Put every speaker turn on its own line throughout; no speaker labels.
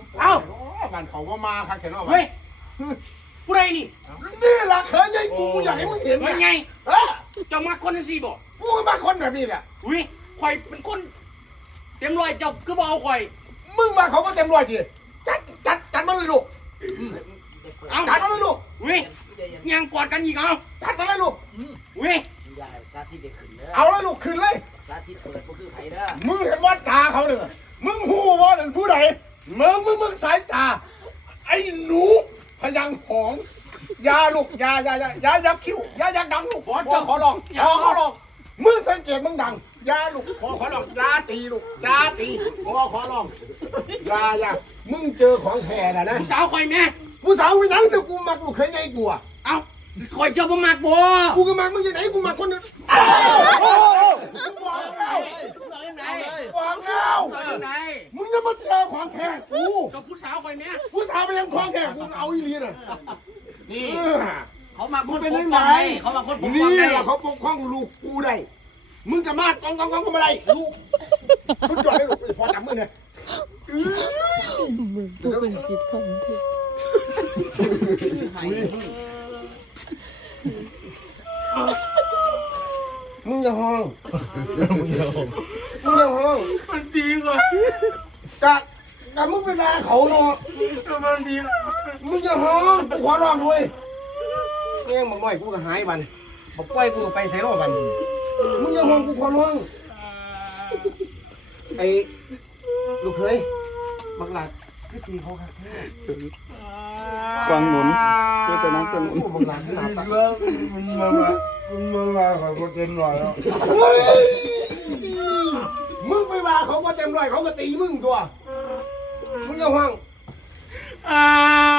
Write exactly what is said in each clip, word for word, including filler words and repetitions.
เอ้า
บ้านเขาก็มาครับแค่นอก
เฮ้ยผู้ใดนี่
นี่ล่ะเคยยัยกูอยากให้มึงเห็น
เฮ้ยไง
เออ
เจ้ามาคนนั้นสิบ่
กูก็มาคนแบบนี้แหละ
อุ้ยข่อยเป็นคนเต็มร้อยเจ้าคือบ่เอาข่อย
มึงมาเขาก็เต็มร้อยดิจัดจัดจัดมันเลยลูก
เอา
จัดมันเลยลูก
อุ้ยยังกอดกันอีกเอา
จัดมันเลยลูก
อุ้ย
อย่าสาธิตเด็กขึ้นเด้อ
เอาเลยลูกขึ้นเลย
สาธิตเปิดก็คือไผเด้อ
มึงเห็นว่าตาเขาเนี่ยมึงหูว่าเป็นผู้ใดมึงมึงมึงสายตา ไอ้หนูพยังของยาลูกยายายายายาคิ้วยายาดังลูกพอขอลองพอขอลองมึงสังเกตมึงดังยาลูกพอขอลองยาตีลูกยาตีพอขอลองยายามึงเจอของแท้แล้วนะ
ผู้สาวข่อยแม่
ผู้สาวไปยังแต่กูมักลูกเคยไงกูอ่ะ
เอาข่อยเจ้าบ่มักบ่
กูก็มักมึงจะไหนกูมักคนอื่นบอกแล้ว
เอาจังไหน
บอกแล้ว
เอาจังไหน
มึงจะมาเจอของแท้กู
กับผู้สาวข่อยแม่
ผู้สาวไปยังของแท้กูเอาอีหลีน่ะ
นี่
เออ
เขามาคน
เป็น
ป
ยั
ก
ง
ป้
ไง
องได้เขามาคนปกป้อง
นี่
ได้
แหละเขาปกป้องลูกกูได้ มึงจะมากองกองกองก็ไม่ได้ลูกสุดยอดเลยลูกพอจับมือเนี่ย
มึงพูดเป็นผิดคำพูด
มึงอย่าห้องมึงอย่าห้องมึงอย่าห้อง
มันดีกว่า
กะกะมึงไปด่าเขาเนาะ
มันดีกว่า
มึงอย่าห้องกูขอร้องด้วยเงี้ยมึงหน่อยกูก็หายบันบอกปล่อยกูก็ไปใส่รอบบันมึงอย่าห้องกูขอร้องไอ้ลูกเคยบักหลักคือตีเขาครับ
กวางหนุนเพื่อสนับสนุน
บักหลักหนาปะ
มันมามามันมามาขอกูเต็มหน่อยแล้ว
มึงไปว่าเขาก็เต็มร้อยเขาก็ตีมึงตัว มึงอย่าห่วง
อ่า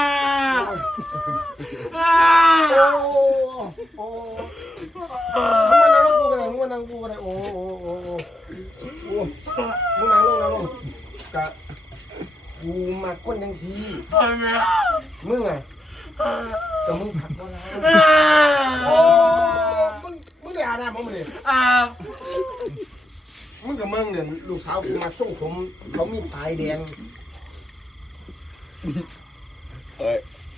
อ่า
โอ้โอ้มึงมานั่งกูกันเลยมึงมานั่งกูกันเลยโอ้โอ้โอ้โอ้โอ้มึงนั่งลงนั่งลงกะกูมาก้นยังสีมึงอ่ะแต่มึงผักก็แล้วโอ้มึงมึงได้อาบน้ำมั้งมึงเนี่ย
อ่า
มึงกับมึงเนี่ยลูกสาวกูมาส่งผมเขามีปลายแดง
เอ้ย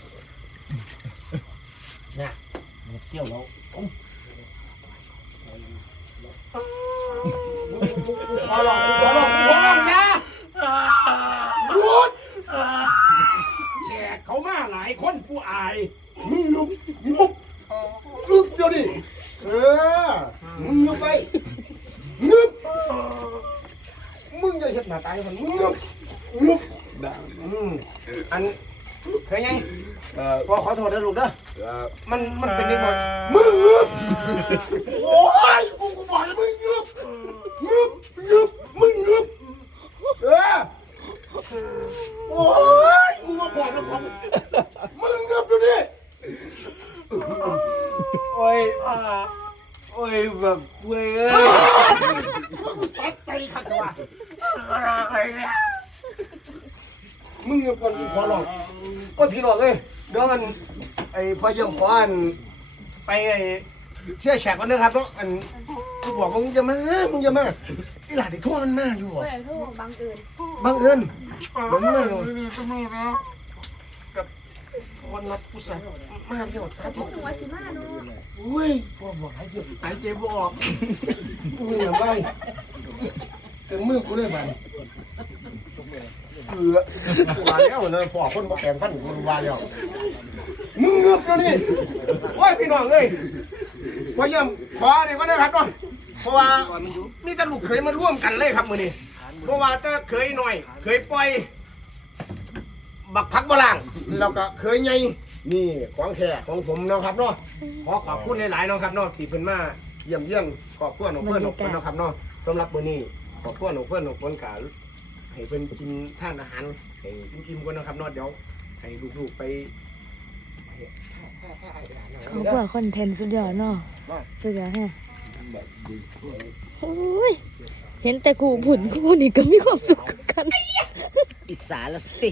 เที่ยวแล้ว
ขอลองขอลองขอลองนะหยุดแขกเขามาหลายคนกูอายมึงยุบยุบยุบเดี๋ยวดิเออมึงยุบไปยุบมึงจะเห็นหน้าตายมันมึงยุบยุบ
ด่า
อืมอันเคยไง
เออ
พอขอโทษนะลูกนะ
เออ
มันมันเป็นนิดหน่อยมึงยุบโอ้ยกูกูบอกแล้วมึงยุบยุบยุบมึงยุบเออโอ้ยกูมาบอกแล้วผมมึงยุบดูดิ
โอ้ยโอ้ยแบบเว้ยเอ้ย
มึงสัตว์ใจขัดจังวะ
อะไรเนี่ย
มึงยุบก่อนกูขอลองก็พี่น้องเอ้ยเดี๋ยวมันไอ้พอเยี่ยมขออันไปไอ้เชื่อแฉกกันนะครับเนาะอันกูบอกว่ามึงจะมามึงจะมาไอ้หลานที่โทษมันมากอยู่อ่ะ
เพื่อนทูบังเอิญ
บังเอิญบังเอิญ
ไม่มีก็ไม่มี
กับวันรับผู้สาวมาเที่ยวสาธุ
ถึงวันสิมาเนาะ
อุ้ยพ่อบอกให้เที่ยว
สายเจ็บบ่ออก
มึงอย่างไรถึงมือกูเลยมันเกลือวานแล้วนะพ่อคนมาแข่งพันกูวานแล้วมึงเงือบแล้วนี่โอ้ยพี่น้องเอ้ยพอเยี่ยมขอนี่ก็ได้ครับเนาะเพราะว่ามีแต่ลูกเคยมาร่วมกันเลยครับมือนี้เพราะว่าถ้าเคยหน่อย เคยปล่อย บักพักบลังแล้วก็เคยไงนี่ของแท้ของผมเนาะครับเนาะขอขอบคุณหลายๆเนาะครับเนาะที่เพิ่นมาเยี่ยมเยี่ยมขอบคุณหนูเพื่อนหนูคนเนาะครับเนาะสำหรับมื้อนี้ขอบคุณหนูเพื่อนหนูคนกะให้เพิ่นกินทานอาหารให้อิ่มๆก่อนเนาะครับเนาะเดี๋ยวให้ลูกๆไป
เขาเพื่อคอนเทนต์สุดยอดเนาะสุดยอดแฮะโอ้ยเห็นแต่กูผุนกูนี่ก็มีความสุขกัน
อิสาละสิ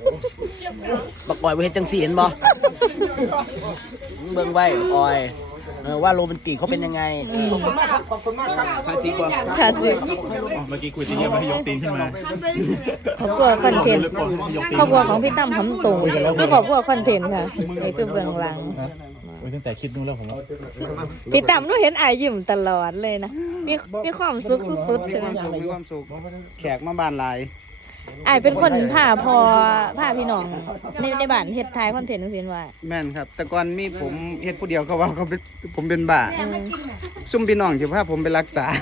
บักออยบ่เฮ็ดจังซี่เห็นบ่มึงเบิ่งไว้บักออยเออว่าโรแมนติกเขาเป็นยังไง
ขอบคุณมากครับขอบคุณมากครับ
ขาจีกว่า
ค่ะสิ
เมื่อกี้คุยที่เยี่ยมให้ยกตีนขึ้นมา
ครอบครัวคอนเทนต์ครอบครัวของพี่ตั้มหำตุงคือครอบครัวคอนเทนต์ค่ะนี่คือเบื้องหลัง
โอ้ยตั้งแต่คิดนู้นแล้วผม
พี่ตั้มหนูเห็นอายยิ้มตลอดเลยนะมีมีความสุขสุดๆใช่ไหม
มีความสุขแขกมาบ้านหลาย
อายเป็นคนพาพอพาพี่น้องในในบ้านเฮ็ดทายคอนเทนต์จังซี่ว่า
แม่นครับ แต่ก่อนมีผมเฮ็ดผู้เดียวเขาว่าเขาเป็นผมเป็นบ้าซุ่มพี่น้องที่พาผมไปรักษา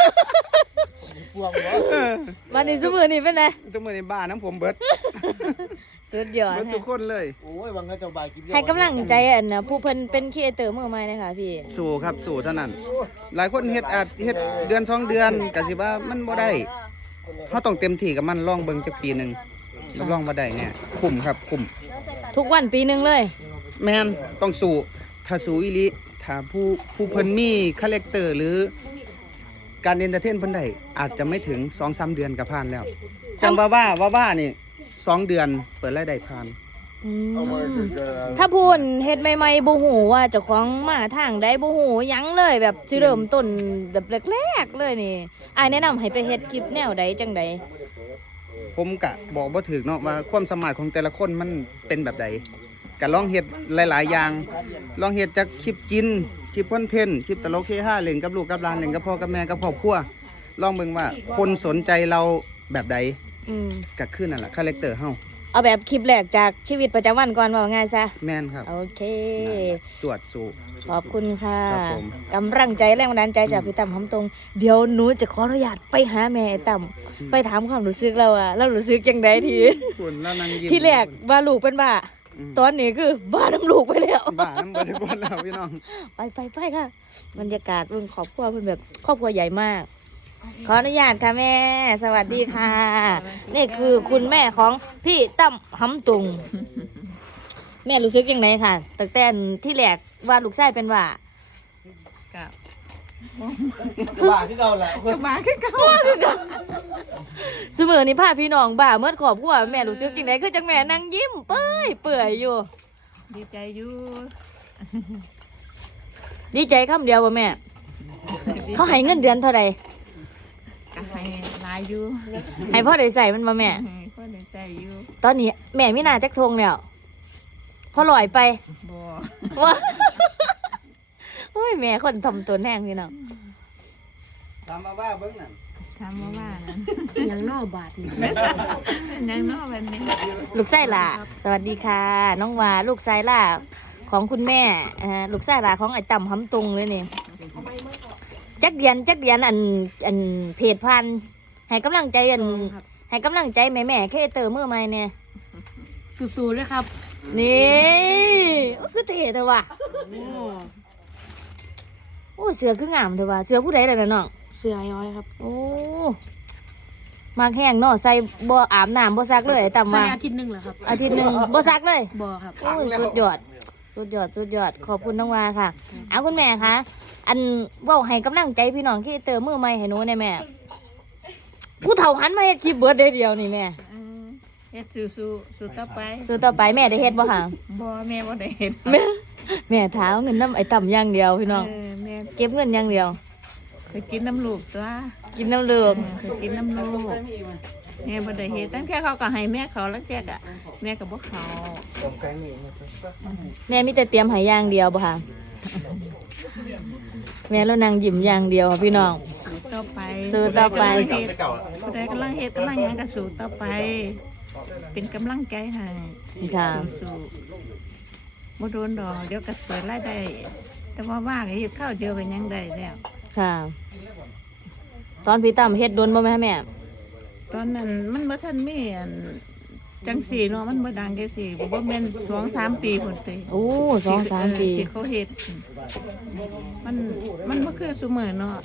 วันนี้ซุมื้อนี้เป็นไง
ทุกมื้อในบ้านน้ำผมเบิด
สุดยอด
เบิดทุกคนเลย
โอ้ยวังเขาเจ้าบายกิน
ให้กำลังใจอันน่ะผู้เพิ่นเป็นครีเอเตอร์มือใหม่นะคะพี่
สู่ครับสู่เท่านั้น หลายคนเฮ็ดอาจเฮ็ดเดือนสองเดือนก็สิว่ามันบ่ได้เขาต้องเต็มที่กับมันลองเบิ่งจักปีหนึงรับรองบ่ได้เนี่ยคุ้มครับคุ้ม
ทุกวันปีหนึงเลย
แม่นต้องสู่ถ้าสู่อีหลีถ้าผู้ผู้เพิ่นมีคาแรคเตอร์หรือการเอนเตอร์เทนเพิ่นได้อาจจะไม่ถึง สองสาม เดือนก็ผ่านแล้ว จังว่าว่าว่าว่านี่สองเดือนเปิดรายได้ผ่าน
อืมถ้าพูนเฮ็ดใหม่ๆบ่ฮู้ว่าเจ้าของมาทางใดบ่ฮู้หยังเลยแบบสิเริ่มต้นแบบแรกๆเลยนี่อ้ายแนะนำให้ไปเฮ็ดคลิปแนวใดจังใด
ผมกะบอกบ่ถึกเนาะว่าความสามารถของแต่ละคนมันเป็นแบบใดก็ลองเฮ็ดหลายๆอย่างลองเฮ็ดจากคลิปกินคลิปคอนเทนต์คลิปตลกเฮฮาเล่นกับลูกกับหลานเล่นกับพ่อกับแม่กับครอบครัวลองเบิ่งว่าคนสนใจเราแบบใด
อืม
ก็คือนั่นล่ะคาแรคเตอร์เฮา
เอาแบบคลิปแรกจากชีวิตประจำวันก่อนว่าง่ายซะ
แม่นครับ
โอเค
จวดสู่
ขอบคุณค่ะ
ครับผม
กำลังใจแรงบันดาลใจจากพี่ตั้มหำตรง เดี๋ยวหนูจะขออนุญาตไปหาแม่ไอ้ตั้มไปถามความรู้สึกเราอะเรารู้สึกยังไงที
คุณแล้วนั่งยิ้ม
ที่แรกว่าลูกเป็นบ้า
อืม
ตอนนี้คือบ้าน้ำลูกไปแล้ว
บ้าน้ำบ่ทุกคนแล้วพี่น้อง
ไปไปไปค่ะ บรรยากาศเพิ่นครอบครัวเพิ่นแบบครอบครัวใหญ่มาก ขออนุญาตค่ะแม่ สวัสดีค่ะ นี่คือคุณแม่ของพี่ตั้มหำตุง แม่รู้สึกยังไงค่ะตั้งแต่ที่แรกว่าลูกชายเป็นว่า
ว่าที่เราแหละ
เสมอนี่พาพี่น้องบ่าเมื่อขอบครัวแม่รู้สึกยังไงคือจังแม่นั่งยิ้มเปื่อยเปื่อยอยู่
ดีใจอยู่
ดีใจคำเดียวบ่แม่ เขาให้เงินเดือนเท่าไหร่
ก็ให้หลายอยู่
ให้พ่อได้ใส่มันบ่แม่
ให้ก็ดีใจอยู่
ตอนนี้แม่มีหนาจักทงแล้วพอลอยไป
บ่
ว่า โอ้ยแม่คนทำตัวแห้งพี่น้อง
ถามมาว่าเบิ่งนั่น
ทำมาว่านั้น
ยังนอบาท
ยังนอกวันนี้
ลูกไส้ล่ะ สวัสดีค่ะ น้องวาลูกไส้ล่ะของคุณแม่อ่าลูกไส้ล่ะของไอ้ต่ำหำตุงเลยนี่จักเดียนจักเดียนอันอันเพจพันให้กำลังใจอันให้กำลังใจแม่แม่แค่เตอร์มือใหม่เนี่ย
สู้ๆเลยครับ
นี่โอ้คือเท่เถอะว่ะโอ้เสือคืองามเถอะว่ะเสือผู้ใดล่ะน่ะน้อง
เสือย้อยครับ
โอ้มากแห้งเนาะใส่บ่อาบน้ำบ่ซักเลยต่ำ
ใส่
ว่า
อาทิตย์หนึงเหรอครับ
อาทิตย์หนึ่งบ่ซักเลย
บ่ครับ
โอ้ยสุดยอดสุดยอดสุดยอดขอบคุณน้องวาค่ะเอาคุณแม่คะอันเว่าให้กำลังใจพี่น้องที่เติมมือใหม่ให้หนูเนี่ยแม่ผู้เฒ่าหันมาเฮ็ดคลิปเบิร์ดได้เดียวนี่แม่
เออเฮ็ดสู้ๆสู้ต่อไป
สู้ต่อไปแม่ได้เฮ็ดบ่ห่าง
บ่แม่บ่ได้เฮ็ด
แม่แม่ถาเอาเงินน้ำไอ้ต่ำอย่างเดียวพี่น้อง
เออแม่
เก็บเงินอย่างเดียว
เคยกินน้ำลูกตัว
กินน้ำเลือ
เออเคยกินน้ำลูกแม่บ่ได้เฮ็ดตั้งแต่เขาก็ให้แม่เขาแล้วแจกอ่ะแม่ก็บ่เขา
แม่มีแต่เตรียมให้อย่างเดียวบ่ห่างแม่แล้วนางยิ้มอย่างเดียวค่ะพี่น้อง
สู้ต่อไป
สู้ต่อไป
ผู้ใดกำลังเฮ็ดผู้ใดกำลังเฮ็ดกำลังหยังก็สู้ต่อไป เป็นกำลังใจให้
ค่ะ
สู้ๆบ่โดนดอกเดี๋ยวก็เปิดรายได้ แต่ว่าว่างเฮ็ดข้าวเดียวก็ยังได้แล้ว
ค่ะ ตอนพี่ต่ำเฮ็ดโดนบ่แม่แม่
ตอนนั้นมันบ่ทันมีอันจังสี่เนาะมันบ่ดังจังสี่บ่แม่นสองสามปีพุ่นติ
โอ้สองสามปี
ที่เขาเฮ็ดมันมันบ่คือซุมื้อเนาะ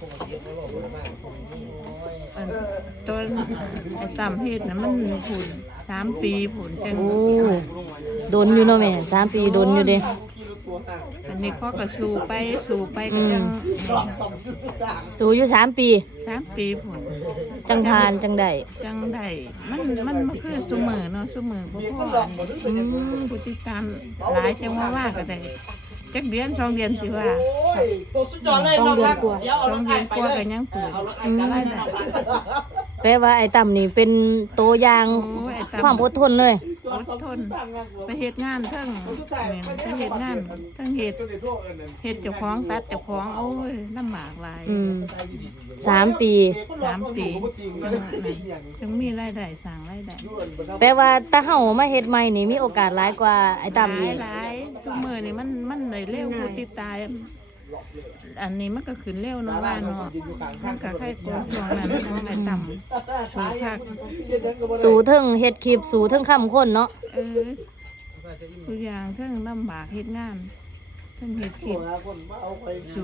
อันตอนไอ้ตามเฮ็ดน่ะมันพุ่นสามปีพุ่นจัง
โอ้โดนอยู่เนาะแม่สามปีโดนอยู่เด้
อันนี้เขาก็สู้ไปสู้ไปก็จัง
สู้อยู่สามปี
สามปีพุ่น
จังพานจังได้
จังได้มันมันบ่คือซุมื้อเนาะซุมื้อบ่พอ
อืม
ผู้ติดตามหลายจังว่าว่าก็ได้จักเดือนสองเดือนสิว่า
โอ้ยตัวสุดยอดเลยน้องรักเดี๋ยวเอา
ส
ร
อง
ถ
เดื
ไอ้
อน
ไป
กว่า
เล
ก็
ย
ยังเปิด
เอารถไอ้กลับไปเลยน้องรัก
แปลว่าไอ้ต่ำนี่เป็นตัวอย่าง
โอ้ยไอ้ตำ
ความอดทนเลย
อดทนไปเฮ็ดงานเทั้งเนี่ยไปเฮ็ดงานเทั้งเฮ็ดเฮ็ดเจ้าของตัดเจ้าของโอ้ยลำบากหลาย
อืมสามปี
สามปีจังนั่นจังมีรายได้สร้างรายได้
แปลว่าถ้าเฮามาเฮ็ดใหม่นี่มีโอกาสหลายกว่าไอ้
ห
ต่ำ
ลา
อี
ย
ก
หลายทุกมื้อนี่มันมันได้เร็วผู้ติดตายอันนี้มันก็ขึ้นเร็วเนาะว่าเนาะมันก็ค่อยกดช่วงนั้นจังไอ้ต่ำสูงคัก
สู่ถึงเฮ็ดคลิปสู่ถึงคำคนเนาะ
เออทุกอย่างเทั้งลำบากเฮ็ดงานเทั้งเฮ็ดคลิปสู่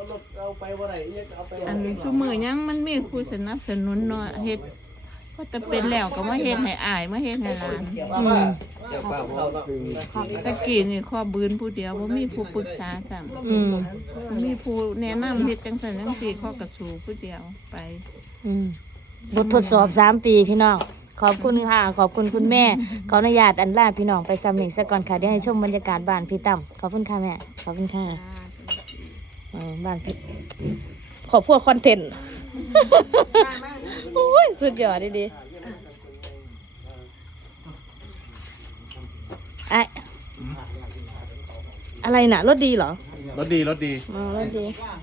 อันชุมือยังมันมีผู้สนับสนุนเนาะเฮ็ดก็จะเป็นแล้วก็มาเฮ็ดให้อายมาเฮ็ดให้หลาน
อืม
ตะกี้นี่ข้อบืนผู้เดียวบ่มีผู้ปรึกษาซ้ํ
อืม
บ่มีผู้แนะนำเฮ็ดจังซั่นจังซี่ข้อกระสู่ผู้เดียวไป
อืมบททดสอบสามปีพี่น้อง ขอบคุณค่ะ ขอบคุณคุณแม่ ขออนุญาตอันลาพี่น้องไปซ้ำอีกสักก่อนค่ะเดี๋ยวให้ชมบรรยากาศบ้านพี่ตั้มขอบคุณค่ะแม่ ขอบคุณค่ะเออบ้านพี่ขอพวกคอนเทนต์ โอ้ย สุดยอดดีๆไอะอะไรน่ะ รถดีเหรอ
รถดีรถดี
อ๋อรถดี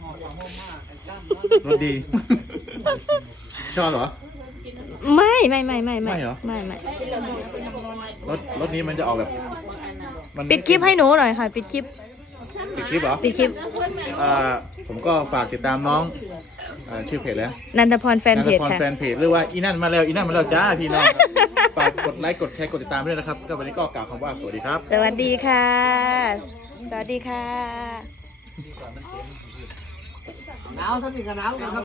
รถดี ชอบเหรอ
ไม่ไม่ไม่ไม่
ไม่เหรอ
ไม่ไม่
รถรถนี้มันจะออกแบบมัน
ปิดคลิปให้หนูหน่อยค่ะ ปิดคลิป
ปิดคลิปเหรอ
ปิดคลิป
อ่าผมก็ฝากติดตามน้องอ่าชื่อเพจแล้ว
นันทพรแฟนเพจ
นันทพร
ค่ะ
แฟนเพจหรือว่าอีนั่นมาแล้วอีนั่นมาแล้วจ้าพี่น้อง ฝากกดไลค์กดแชร์กดติดตามด้วยนะครับก็วันนี้ก็กล่าวคำว่าสวัสดีครับ
สวัสดีค่ะ สวัสดีค่ะ
หนาวถ้ามีกระหนาวกันครับ